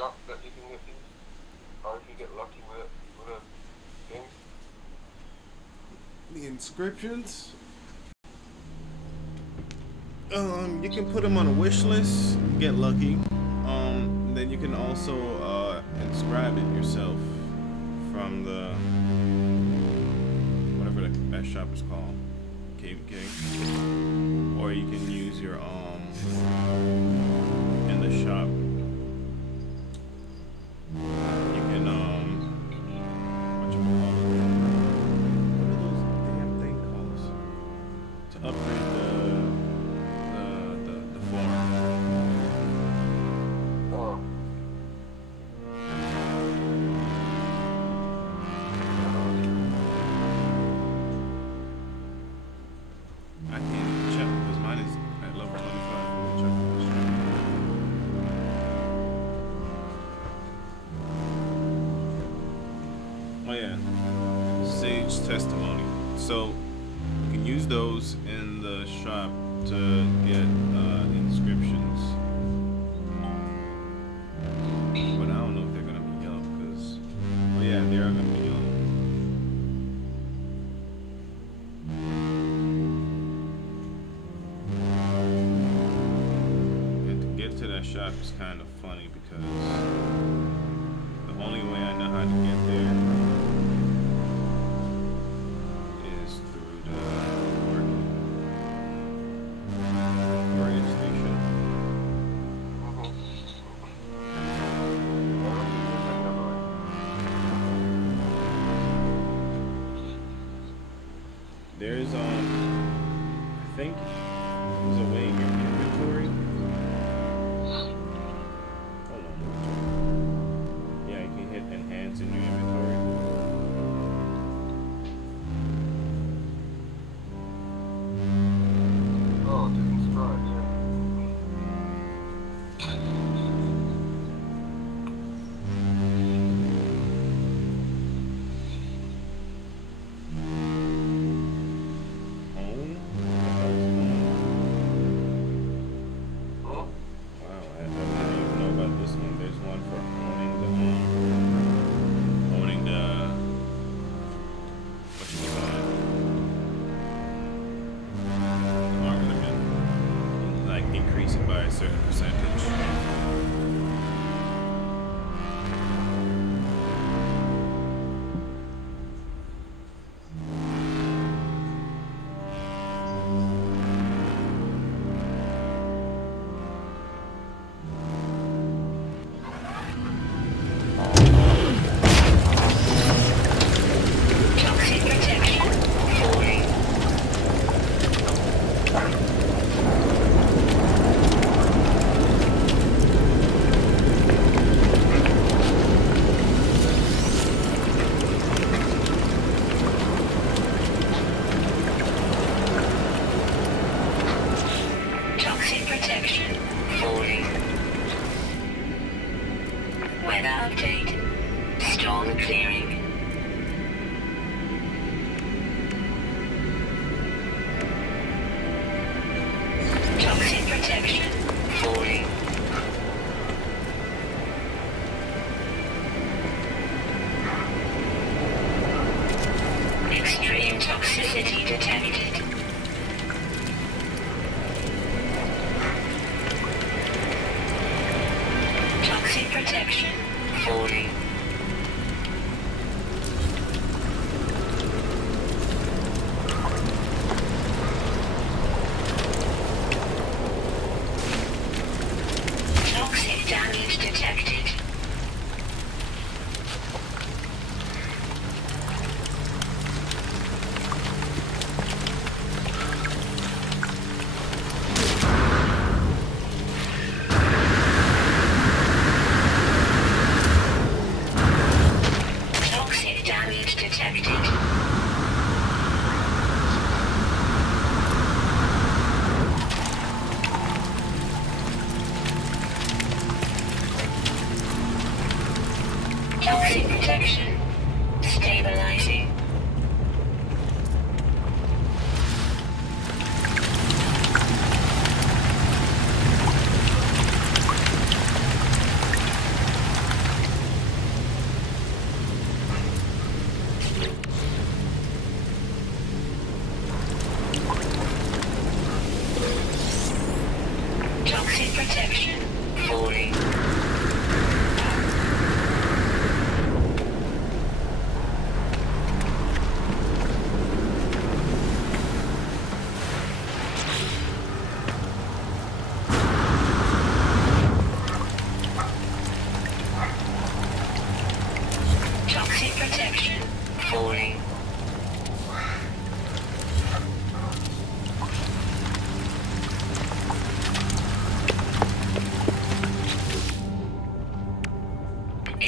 shop that you can get these, or if you get lucky with a thing. The inscriptions. You can put them on a wish list, get lucky. Then you can also inscribe it yourself from the whatever that shop is called, KVK, or you can use your in the shop. You can what you call it? What are those damn thing calls to upgrade the form? Oh. I can't even check because mine is at level 25. Let me check this. Oh yeah, Sage Testimony. So you can use those in the shop to get inscriptions. But I don't know if they're gonna be yellow because, oh yeah, they are gonna be yellow. And to get to that shop is kind of funny because the only way I know how to get there is through the Oregon station. There's I think there's a way in your inventory. Hold on. Yeah, you can hit enhance in your inventory. Oh, it didn't start, yeah. Home? Huh? Wow, I didn't even know about this one. There's one for owning the what you call it? The ornament. Like increase it by a certain percentage. Toxic protection falling. Toxic protection falling. Weather update. Storm clearing. Toxic protection falling. Extreme toxicity detected. Toxic protection falling. Toxic damage detected. Toxic damage detected. Toxic protection stabilizing.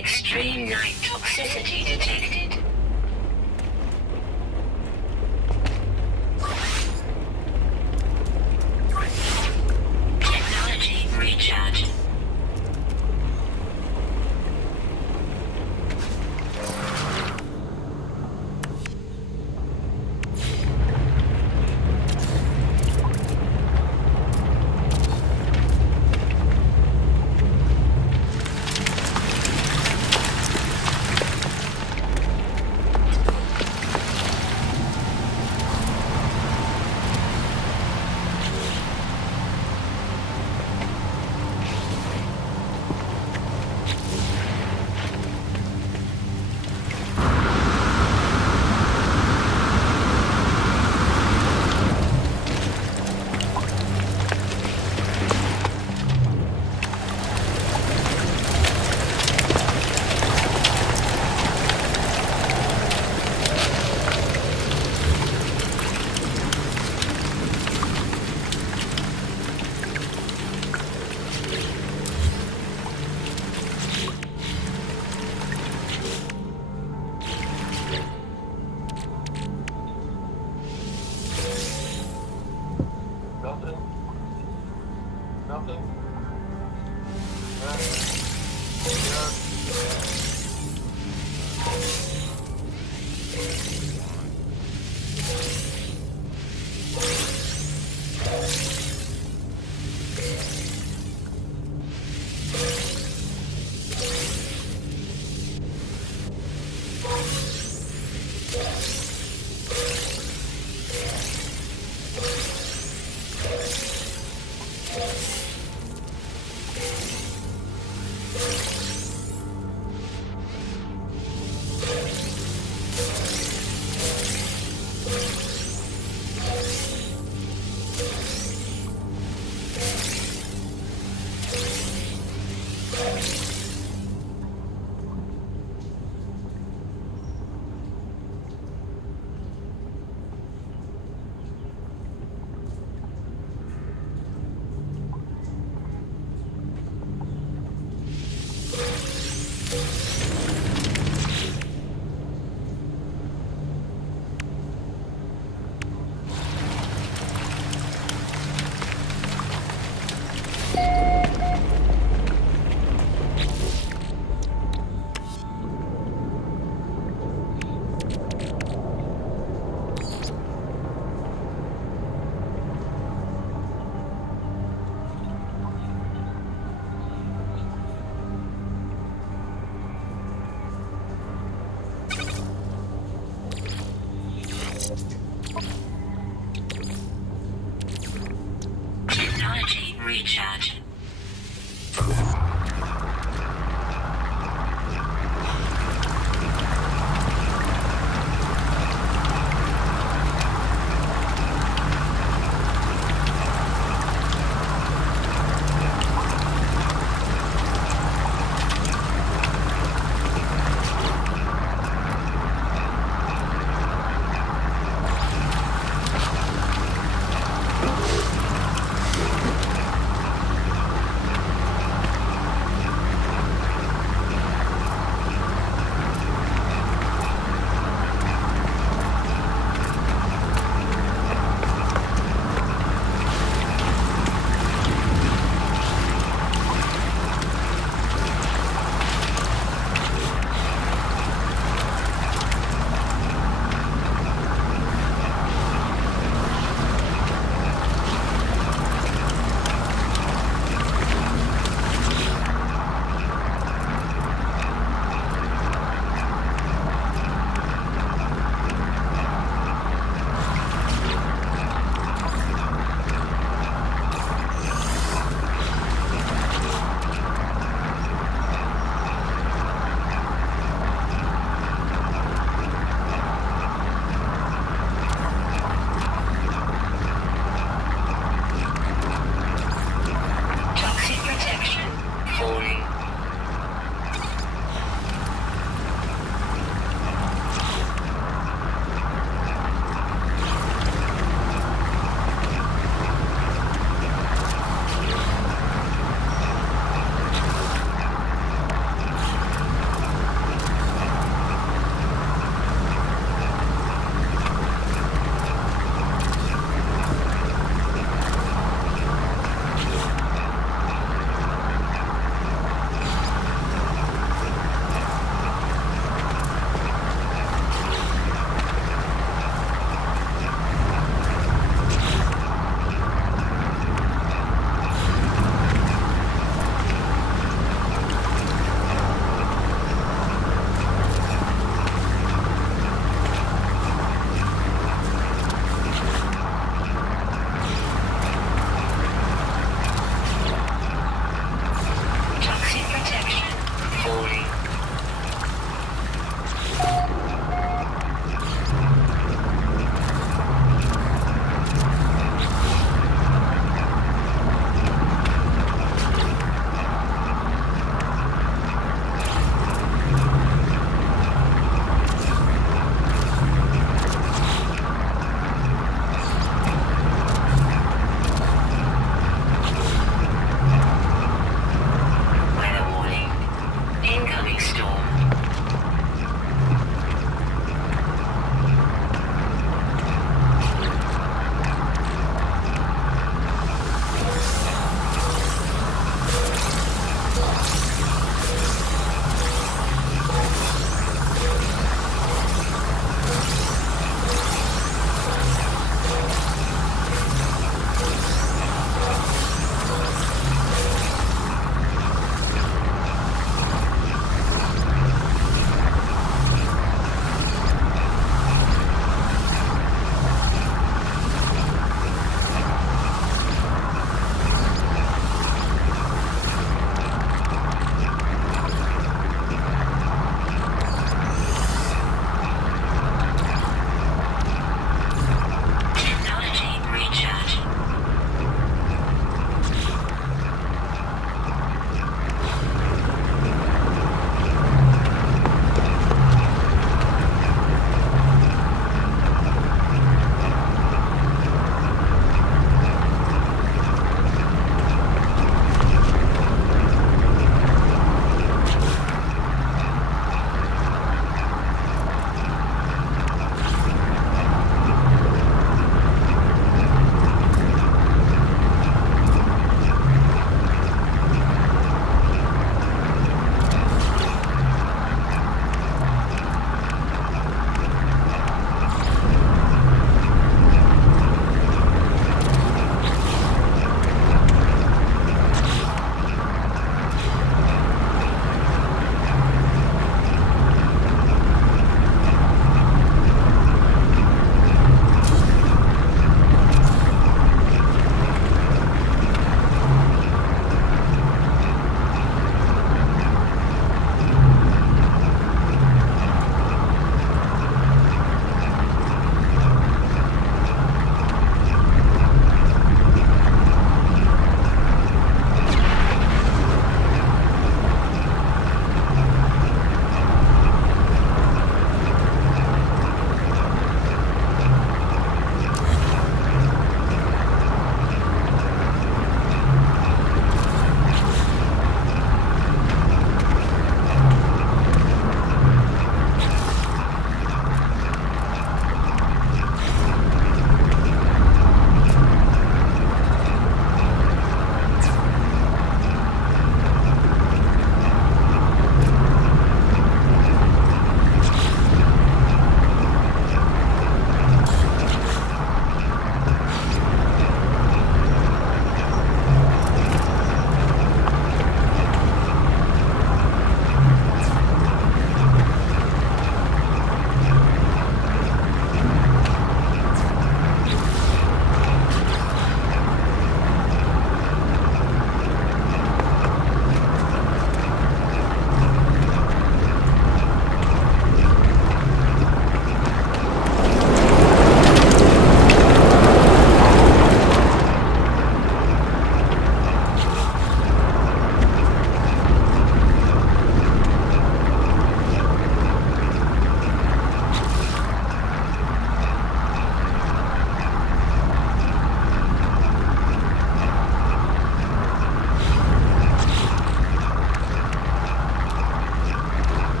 Extreme night toxicity detected. Technology recharge.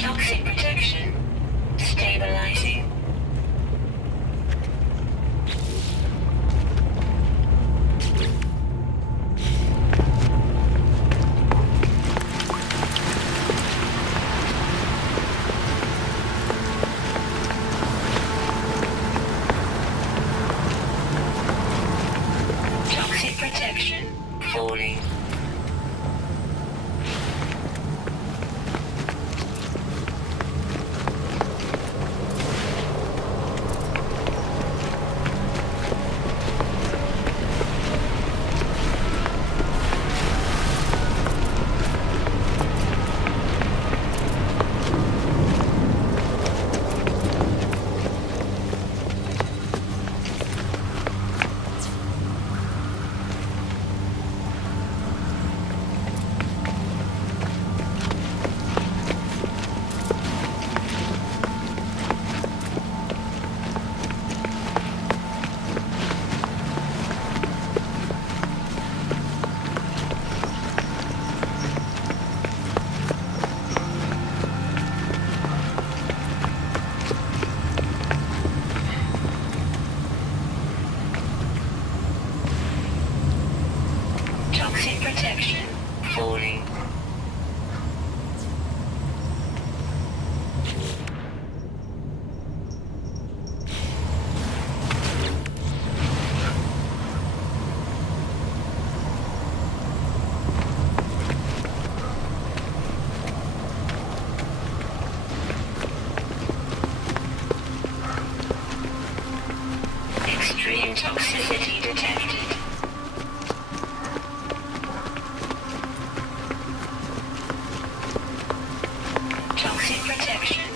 Toxic protection. Stabilizing. Toxic protection. Falling. Toxic protection. Falling. Extreme toxicity detected. Toxic protection.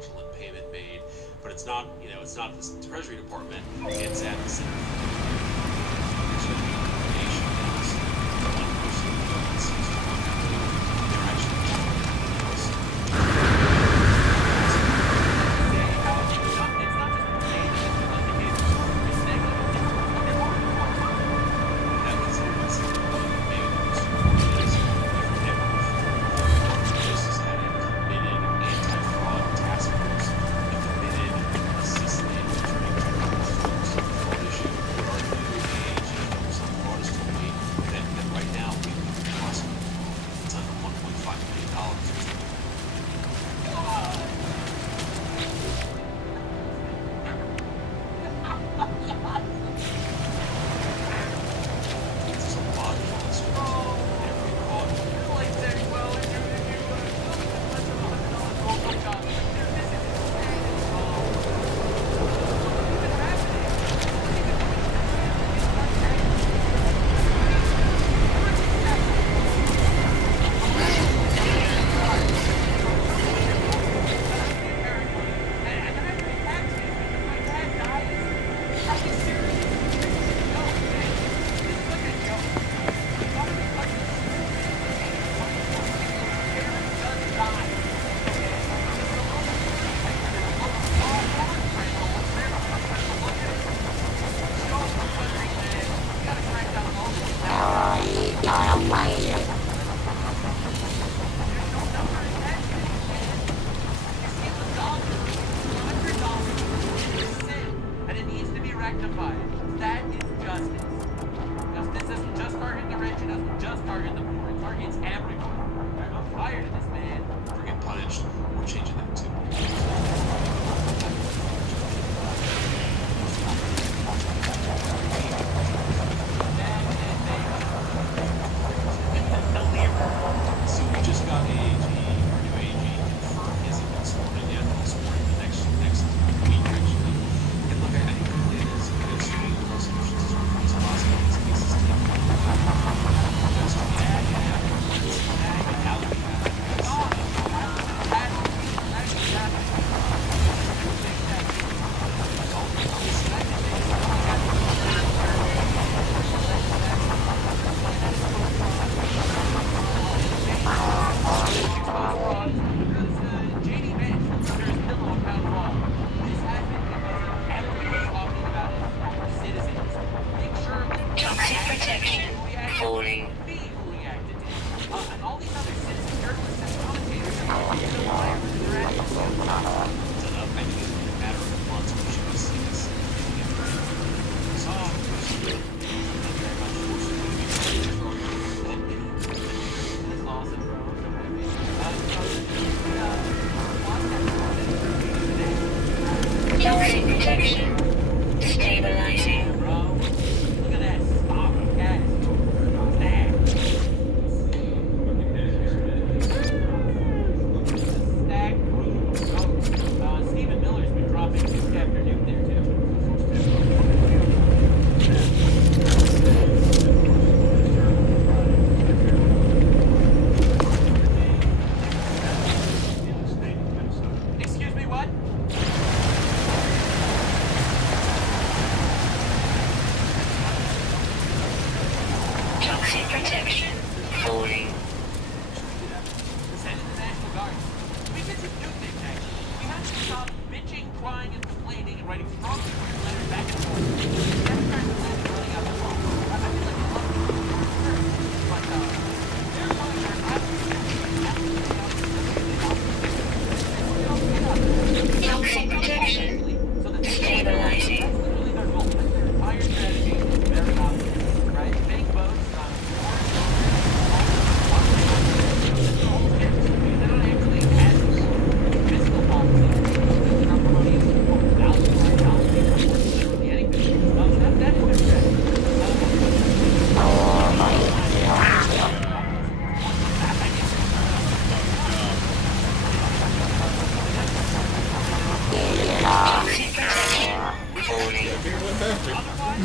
fraudulent payment made. But it's not, it's not the Treasury Department. It's at the Center for Information. One person that seems to want that. They're actually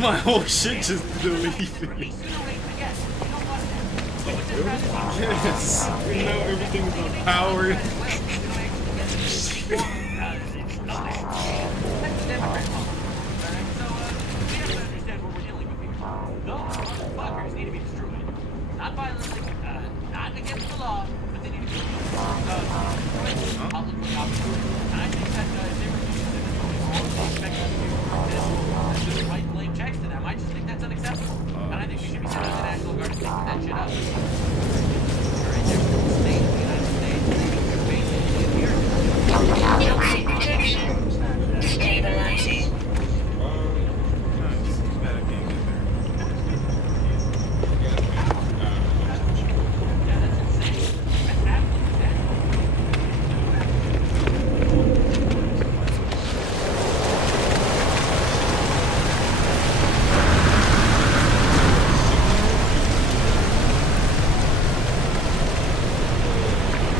My whole shit just deleted. Yes. You know, everything's unpowered. need to be destroyed. Not violently, not against the law, but they need to be destroyed publicly, obviously. And I think that if they were using them as all they expect them to do is just write blame checks to them. I just think that's unacceptable. And I think we should be sending the National Guard to clean that shit up. Alright, there's the state of the United States. They're basically here. Toxic protection. Stabilizing. Nice. Too bad I can't get there. Yeah, that's insane. That's absolutely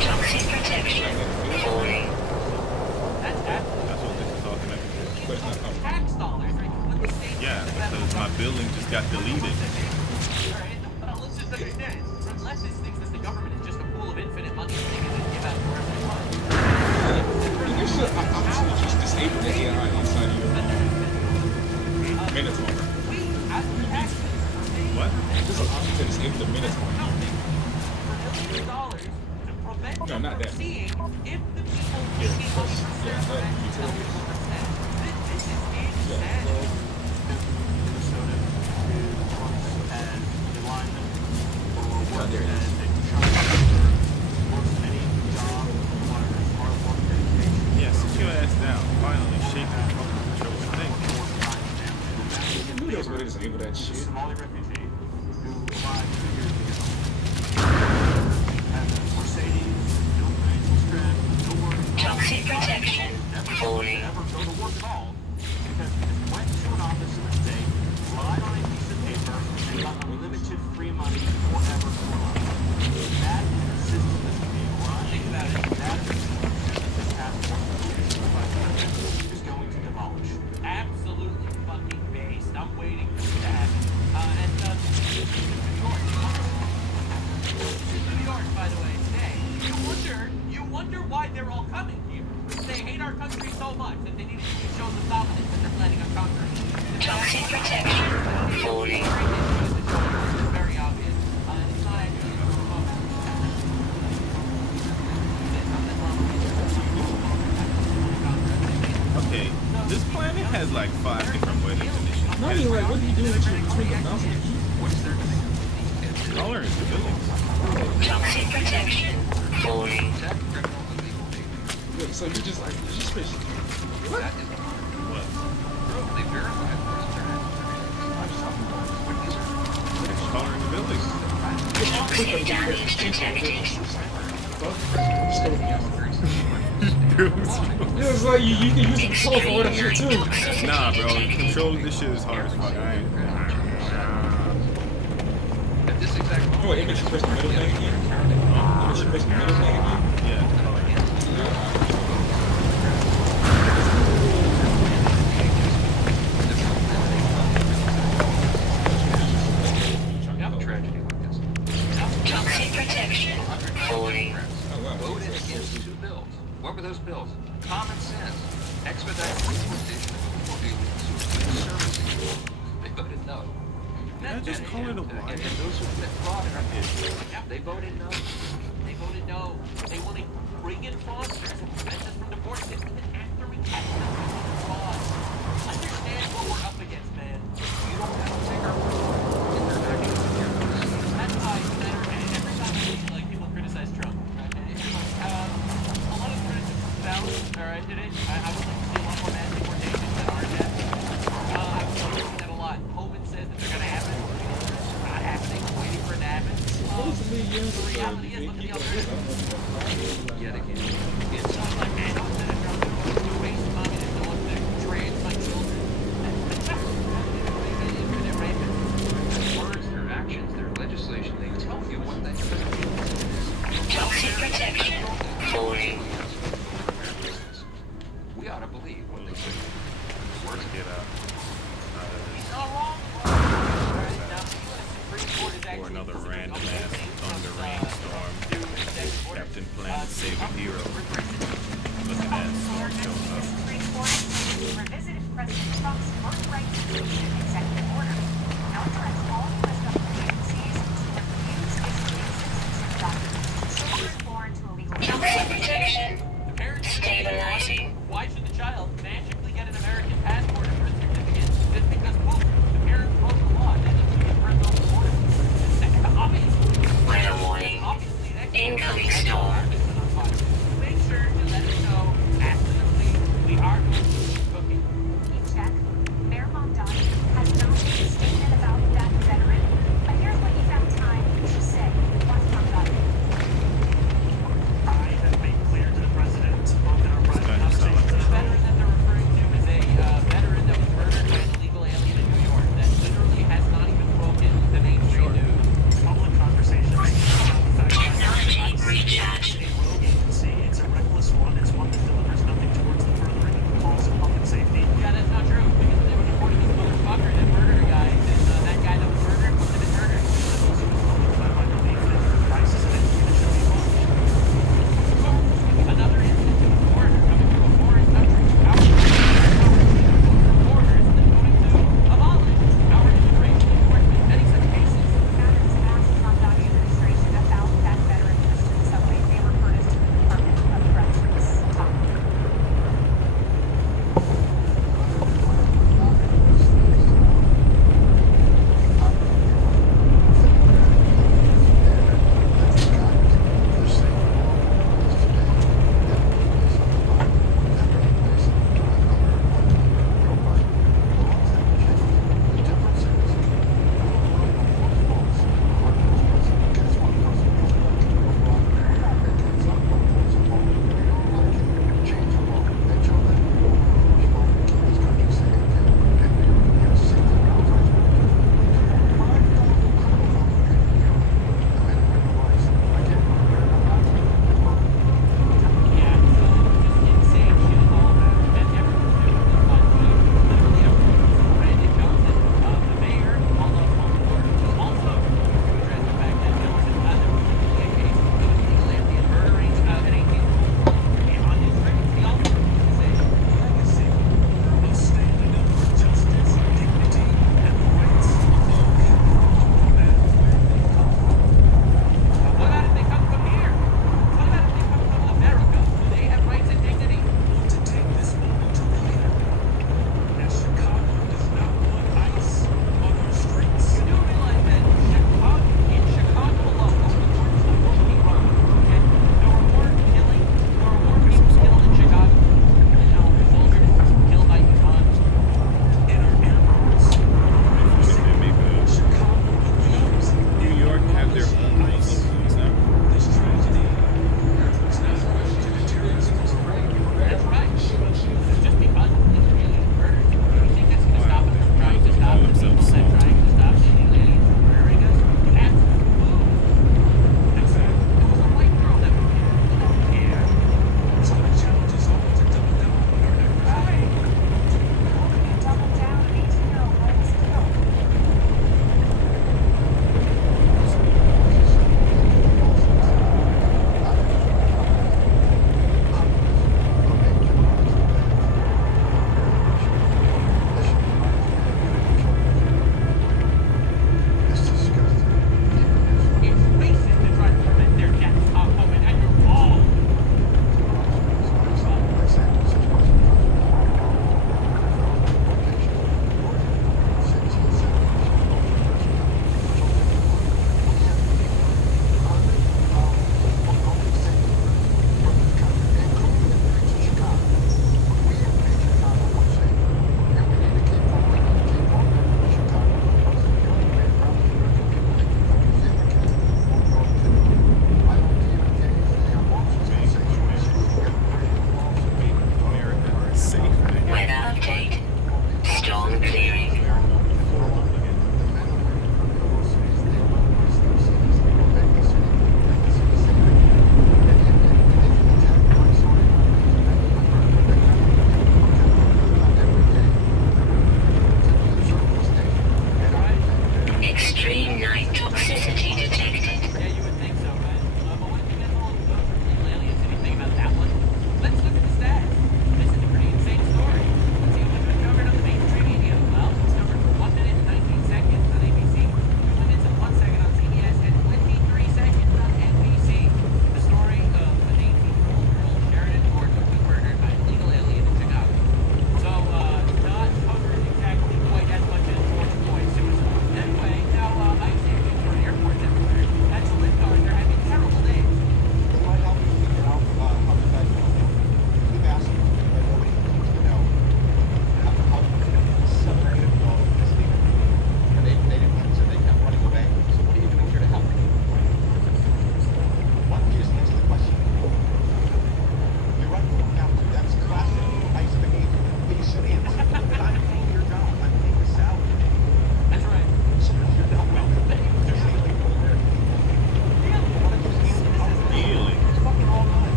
Toxic protection. Falling. That's absolutely That's what this is all connected tax dollars. Right? What they say to. Yeah, is the federal because my government- building just got deleted. Alright, well, let's just understand. Unless this thinks that the government is just a pool of infinite money that they can just give out to wherever they want. You should obviously just disable the AI inside of your Minotaur. We, as the taxpayers, are paying What? Just an option to disable the Minotaur. for millions of dollars to prevent No, them not from that. seeing if the people making money from Yeah, search are that actually utilities. 100%. This is Yeah, insanity. Minnesota has the lineman or work there it that is. they try to work any job requires hard work, dedication. Yeah, sit your ass down. Finally, shake the fucking controller thing. I knew there was a way to disable that He's a shit. Somali refugee who arrived 2 years ago. Has a Mercedes, no financial stress, no worries. Toxic protection. Never Falling. ever go to work at all because he just went to an office in the state, lied on a piece of paper, and got unlimited free money forever for life. That is a system that's being run. Think about it. That is a system that this task force is going to demolish. Absolutely fucking based. I'm waiting for it to happen. And this is New York. This is New York, by the way, today. You wonder why they're all coming here. They hate our country so much that they need to see shows of dominance that they're planning on conquering. Toxic protection. Falling. It's very obvious. It's not actually a Republican. Okay, this planet has like 5 different weather conditions. No, I mean, like, what do you do between the mouse and the key? Color is the buildings. Toxic protection. Falling. Yeah, so you just like, you just fish. What? What? Color in the buildings. Toxic damage detected. Just go with the Buildings. Yeah, it's like you can use the control for all that shit too. Nah, bro. Control this shit is hard as fuck. I ain't. Oh, wait, image press the middle thing again? Image press the middle thing again? Yeah, color. Toxic protection. Falling. Oh, wow. Voted against 2 bills. What were those bills? Common sense. Expedite deportation for illegal servicing. They voted no. Did I just call it a And wire? those who commit fraud in our country, they voted no. They voted no. They want to bring in fraudsters and prevent us from deporting them even after we catch them with fraud. Understand what we're up against, man. you don't have to take our word for it. They're actually here. That's why no matter every time I see like people criticize Trump, a lot of criticism is valid. All right, did it? I would like to see a lot more mass deportations that aren't happening. I've been seeing that a lot. Hovind says that they're gonna happen. They're not happening. Waiting for it to happen. Supposedly, yes, The reality is, look at the alternative. Yet again. It's not like I don't send a Trump to waste communists that want to trans my children. Infinite rapists. Their words, their actions, their legislation, they tell you what they do. Toxic protection. Falling. We ought to believe what they say. Words Get out. He's not wrong. Alright, now the US Supreme Court is For actually another considering random ass upholding thunder Trump's, rainstorm. new executive order. Captain Planet save a hero. Look at that storm showing up. Supreme Court revisited President Trump's birthright deletion executive order. Now it directs all U.S. government agencies child magically get an American passport or birth certificate just because, poof, the parents broke the law and didn't choose for his own border. Obviously, Weather warning. obviously, that Incoming storm. Make sure to let us know after the fleet. We are going to keep cooking. Check. Mayor Mondani has not made a statement about that veteran, but here's what you found time to say. Let's talk about it. I have made clear to the president both in our private guy just sound like conversations a and the veteran that the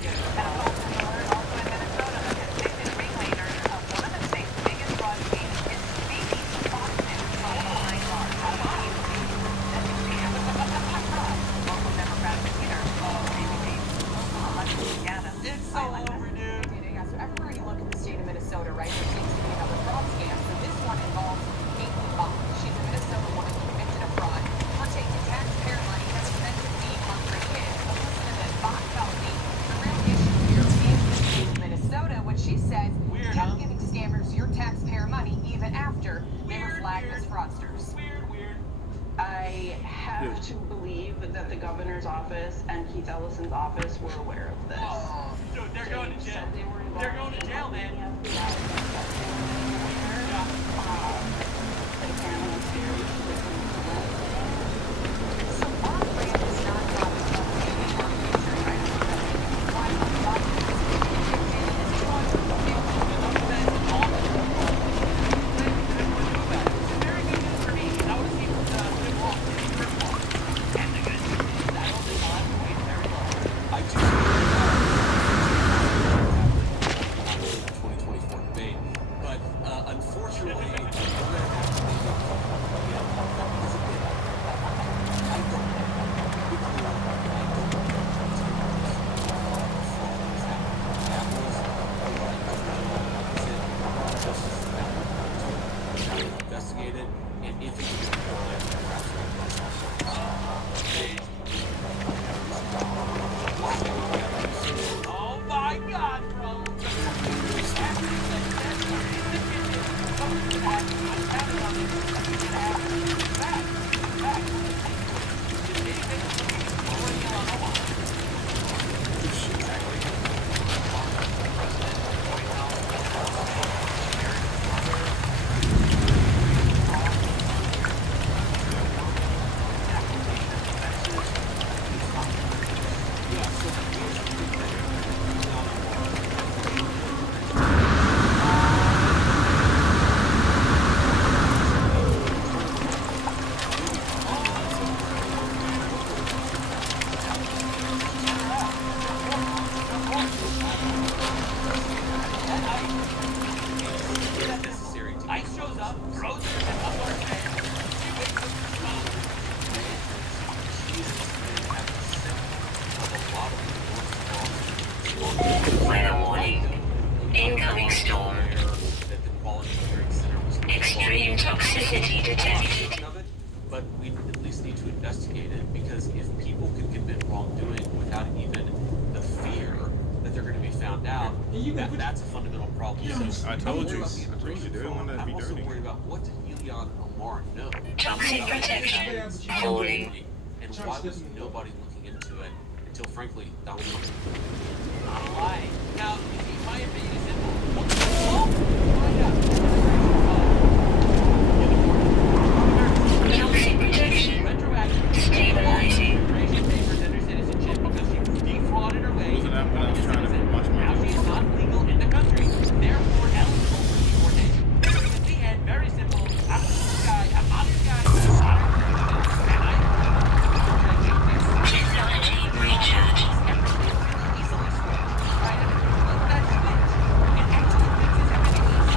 And a Baltimore alert also in Minnesota that convicted ringleader of one of the state's biggest fraud schemes is speaking to Fox News from behind bars. How about you? That's your scam. Local Democratic leader, maybe Louisiana. It's so over, dude. Yeah, so everywhere you look in the state of Minnesota, right, there seems to be another fraud scam. So this one involves Amy Bach. She's a Minnesota woman convicted of fraud for taking taxpayer money that was meant to feed hungry kids. But listen to this. Bach tells me the real issue here is the state of Minnesota, which she says Weird, kept huh? giving scammers your taxpayer money even after they were flagged as fraudsters. Weird. I have to believe that the governor's office and Keith Ellison's office were aware of this. Oh, dude, they're going to jail. Said they were They're going to jail, man. They can and very So our brand is not dropping off any more future items. Why not? I do 2024 debate, but unfortunately, we're going to have to make a investigate it, and if it Oh my god, bro! necessary to Ice shows up, throws her in up our head. She wakes up to smoke. Weather warning. Incoming storm. That the quality hearing center was Extreme toxicity detected. of it, but we at least need to investigate it, because if people can commit wrongdoing without even the fear that they're going to be found out, that's a fundamental problem. So I told I'm you. worried about the I told you, immigration they don't want fraud. that to be I'm also dirty. worried about what did Helion Amar know Toxic about protection. this Falling. and why was nobody looking into it until, frankly, Donald Trump. Not a lie. Now, you see, my opinion is simple. Find out. Toxic protection. Retroactive. Stabilizing. Immigration papers and her citizenship because she defrauded her way. Wasn't that when I was trying to watch my Now she is not legal in the country, therefore eligible for deportation. Period. The end. Very simple. I'm this guy. I'm honest guy. I'm honest. And I. Technology recharge. Easily switch. Right? Let that switch. It actually fixes everything.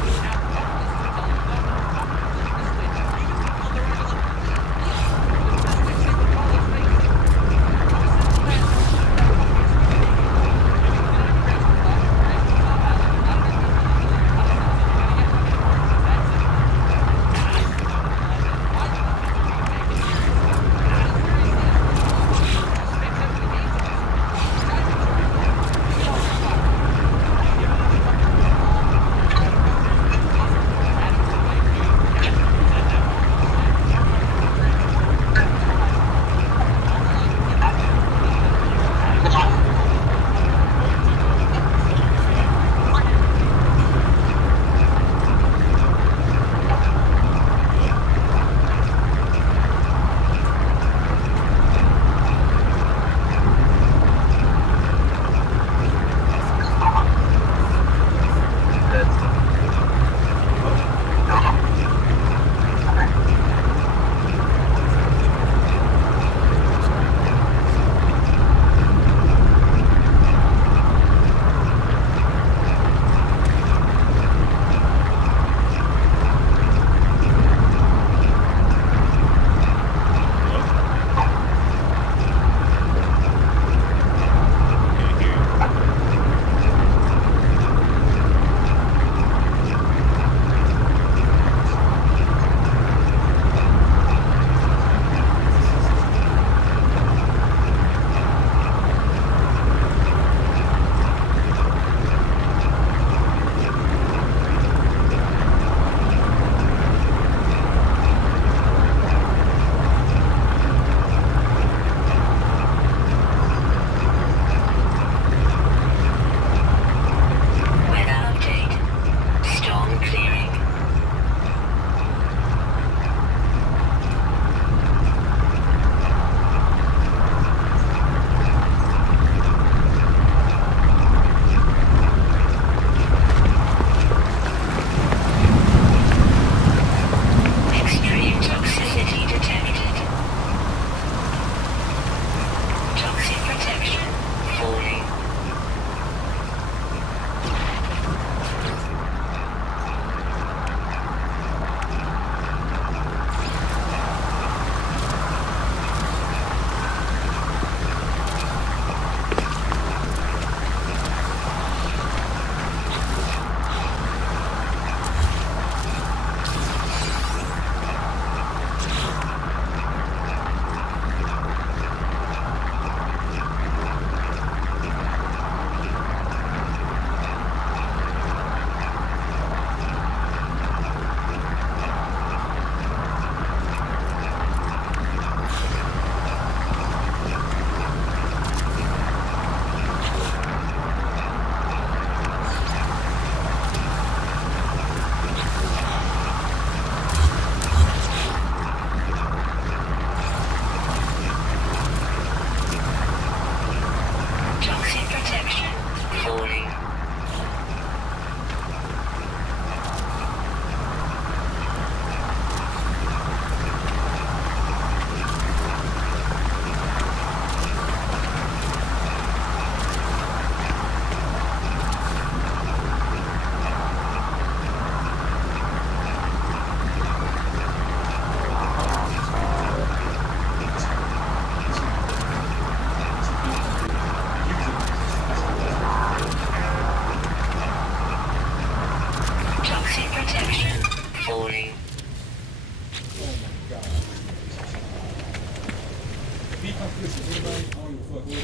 anybody? I don't even fuck with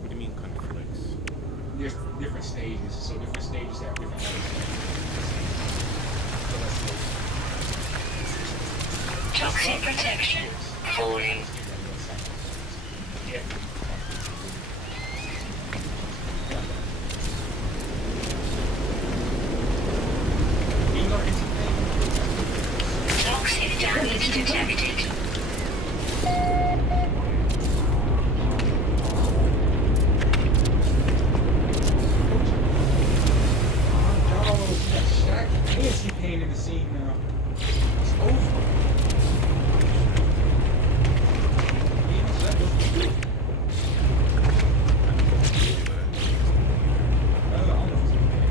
What do you mean conflicts? There's different stages, so different stages have different attitudes. So let's see. Toxic protection. Falling. Yeah. Toxic damage detected. I can't see pain in the scene now. It's over. Yeah, so that goes good. I don't know if it's okay.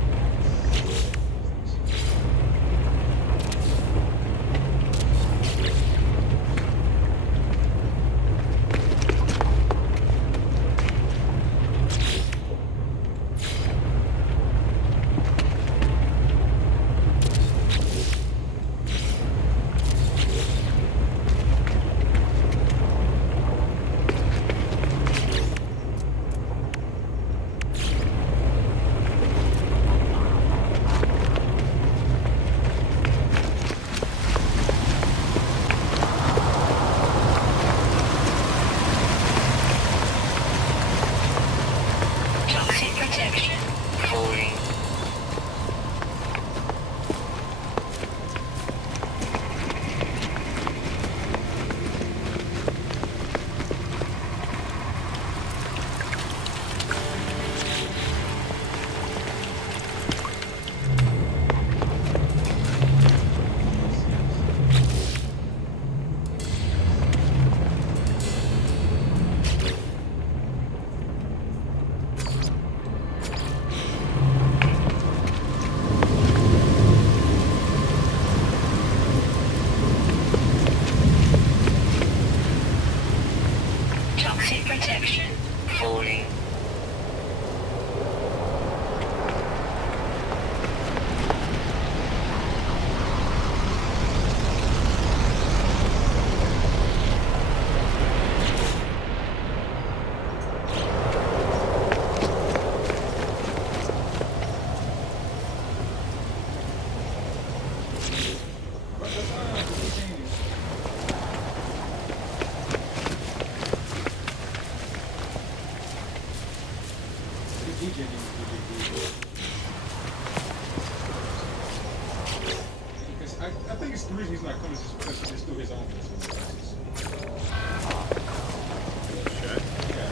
Toxic protection. Falling. Toxic protection. Falling. But that's fine, it's changing. The DJ didn't because I think it's the reason he's not coming is because he just threw his own fist. Shit. Yeah.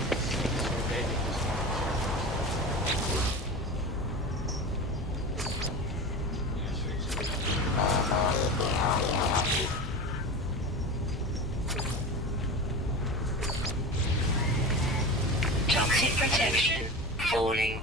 Toxic protection. Falling.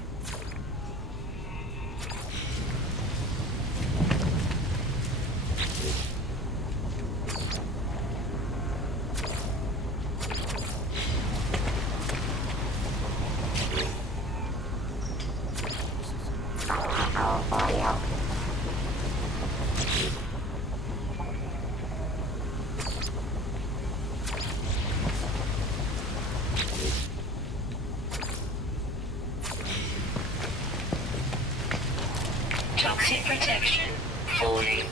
Toxic protection. Falling.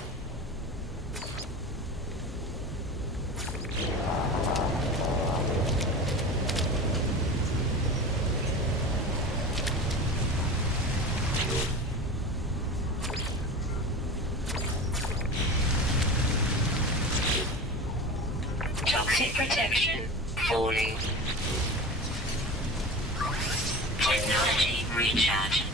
Toxic protection. Falling. Technology recharge.